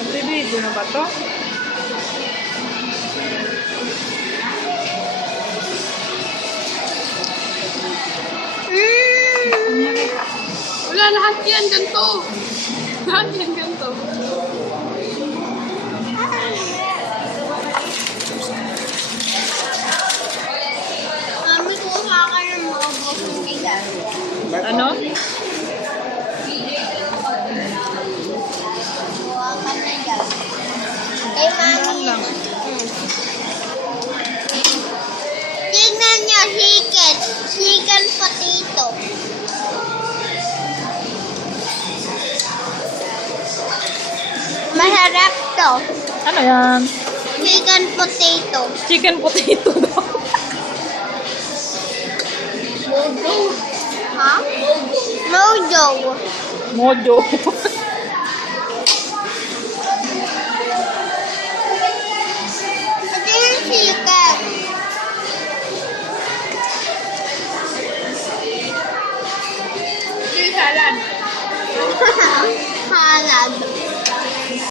Nagbibideo na ba to? Wala, lahat yan ganito. Lahat yan ganito. Mami, kuha ka ng maubos ng bigas. Ano? Kuha ka na dyan. Eh, mami. lang. Tignan niyo, chicken. Chicken potato. Masarap to. Ano yan? Chicken potato. Chicken potato daw. Ha? Mojo. Mojo. Ito yung chicken. Yung salad. Halad.